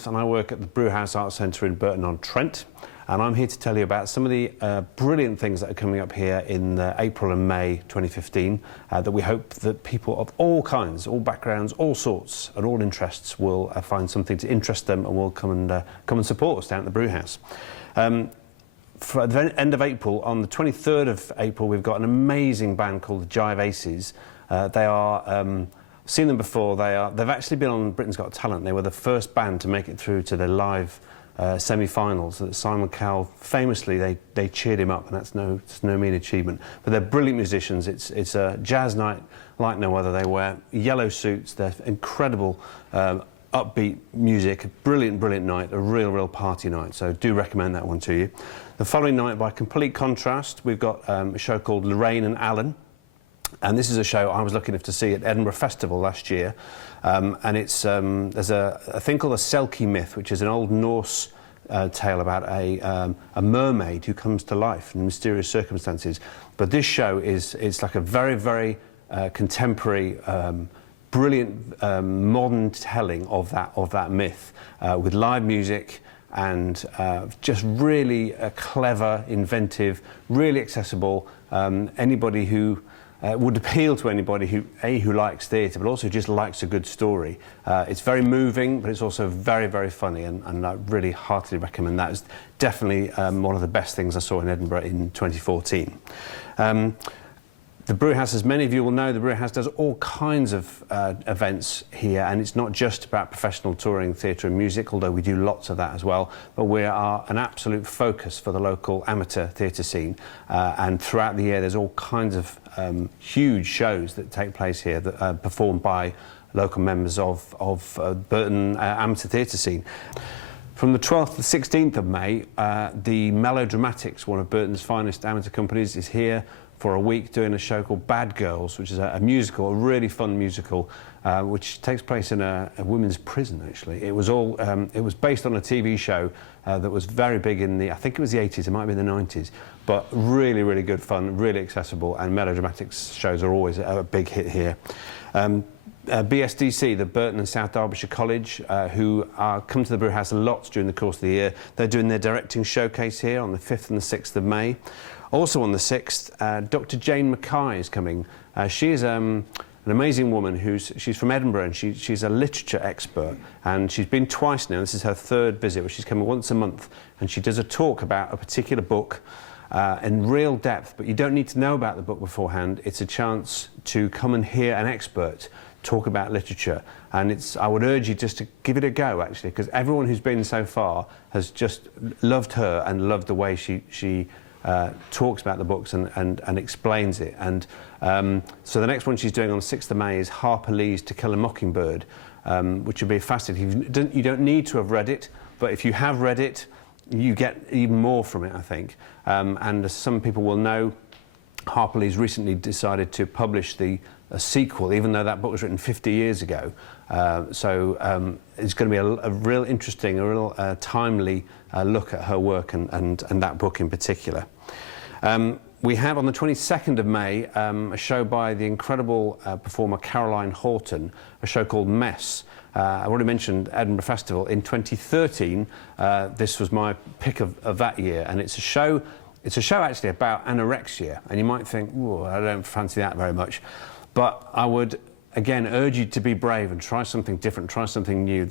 Bournemouth and I work at the Brewhouse Art Centre in Burton on Trent, and I'm here to tell you about some of the brilliant things that are coming up here in April and May 2015 that we hope that people of all kinds, all backgrounds, all sorts and all interests will find something to interest them and will come and support us down at the Brewhouse. For the end of April, on the 23rd of April, we've got an amazing band called the Jive Aces. They are, seen them before, they've actually been on Britain's Got Talent. They were the first band to make it through to their live semi-finals. Simon Cowell, famously, they cheered him up, and that's no mean achievement. But they're brilliant musicians. It's a jazz night like no other. They wear yellow suits, they're incredible upbeat music, a brilliant night, a real party night, so do recommend that one to you. The following night, by complete contrast, we've got a show called Lorraine and Alan, and this is a show I was lucky enough to see at Edinburgh Festival last year, and it's there's a thing called a Selkie myth, which is an old Norse tale about a mermaid who comes to life in mysterious circumstances. But this show it's like a very contemporary, brilliant modern telling of that myth, with live music and just really clever, inventive, really accessible. Anybody who would appeal to anybody who likes theatre, but also just likes a good story. It's very moving, but it's also very funny, and I really heartily recommend that. It's definitely one of the best things I saw in Edinburgh in 2014. The Brewhouse, as many of you will know, the Brewhouse does all kinds of events here, and it's not just about professional touring theatre and music, although we do lots of that as well, but we are an absolute focus for the local amateur theatre scene, and throughout the year there's all kinds of huge shows that take place here that are performed by local members of Burton amateur theatre scene. From the 12th to the 16th of May, the Melodramatics, one of Burton's finest amateur companies, is here for a week doing a show called Bad Girls, which is a musical, a really fun musical, which takes place in a women's prison, actually. It was based on a TV show that was very big in I think it was the 80s, it might be the 90s, but really good fun, really accessible, and Melodramatics shows are always a big hit here. BSDC, the Burton and South Derbyshire College, who come to the Brewhouse a lot during the course of the year. They're doing their directing showcase here on the 5th and the 6th of May. Also on the 6th, Dr. Jane Mackay is coming. She is an amazing woman she's from Edinburgh, and she's a literature expert, and she's been twice now. This is her third visit, where she's coming once a month, and she does a talk about a particular book in real depth, but you don't need to know about the book beforehand. It's a chance to come and hear an expert talk about literature, and I would urge you just to give it a go, actually, because everyone who's been so far has just loved her and loved the way she talks about the books and explains it. And so the next one she's doing on the 6th of May is Harper Lee's To Kill a Mockingbird, which would be fascinating. You don't need to have read it, but if you have read it, you get even more from it, I think. And as some people will know, Harper Lee's recently decided to publish a sequel, even though that book was written 50 years ago. So it's going to be a real interesting, a real timely look at her work and that book in particular. We have on the 22nd of May a show by the incredible performer Caroline Horton, a show called Mess. I already mentioned Edinburgh Festival. In 2013, this was my pick of that year, and it's a show actually about anorexia, and you might think, "Whoa, I don't fancy that very much," but I would again urge you to be brave and try something different, try something new.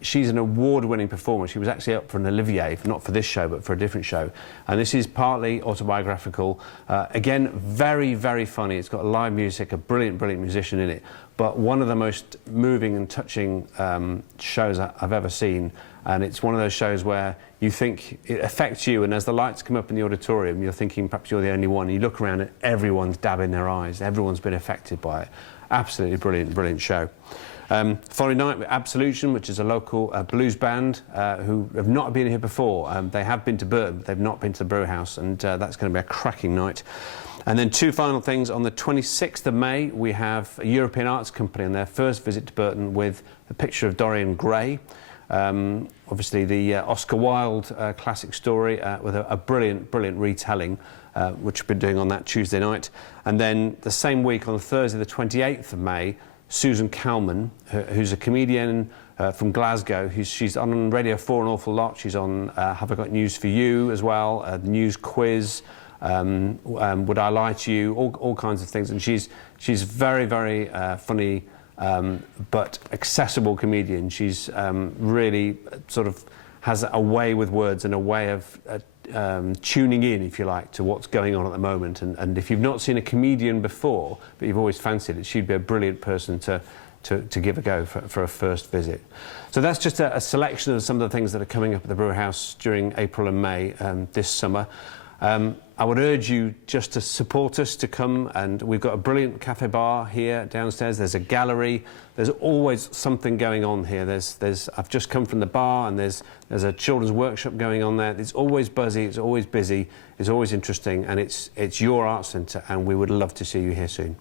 She's an award-winning performer. She was actually up for an Olivier, not for this show, but for a different show. And this is partly autobiographical. Again, very funny. It's got live music, a brilliant musician in it. But one of the most moving and touching shows I've ever seen. And it's one of those shows where you think it affects you, and as the lights come up in the auditorium, you're thinking perhaps you're the only one. And you look around and everyone's dabbing their eyes. Everyone's been affected by it. Absolutely brilliant show. Following night, Absolution, which is a local blues band who have not been here before. They have been to Burton, but they've not been to the Brewhouse, and that's going to be a cracking night. And then two final things. On the 26th of May, we have a European Arts Company on their first visit to Burton with a picture of Dorian Gray. Obviously the Oscar Wilde classic story with a brilliant retelling, which we've been doing on that Tuesday night. And then the same week, on Thursday the 28th of May, Susan Calman, who's a comedian from Glasgow. She's on Radio 4 an awful lot. She's on Have I Got News for You as well, the news quiz, Would I Lie to You, all kinds of things. And she's very, very funny, but accessible comedian. She's really sort of has a way with words and a way of tuning in, if you like, to what's going on at the moment. And if you've not seen a comedian before, but you've always fancied it, she'd be a brilliant person to give a go for a first visit. So that's just a selection of some of the things that are coming up at the Brewhouse during April and May this summer. I would urge you just to support us, to come, and we've got a brilliant cafe bar here downstairs. There's a gallery. There's always something going on here. I've just come from the bar, and there's a children's workshop going on there. It's always buzzy, it's always busy, it's always interesting, and it's your art centre, and we would love to see you here soon.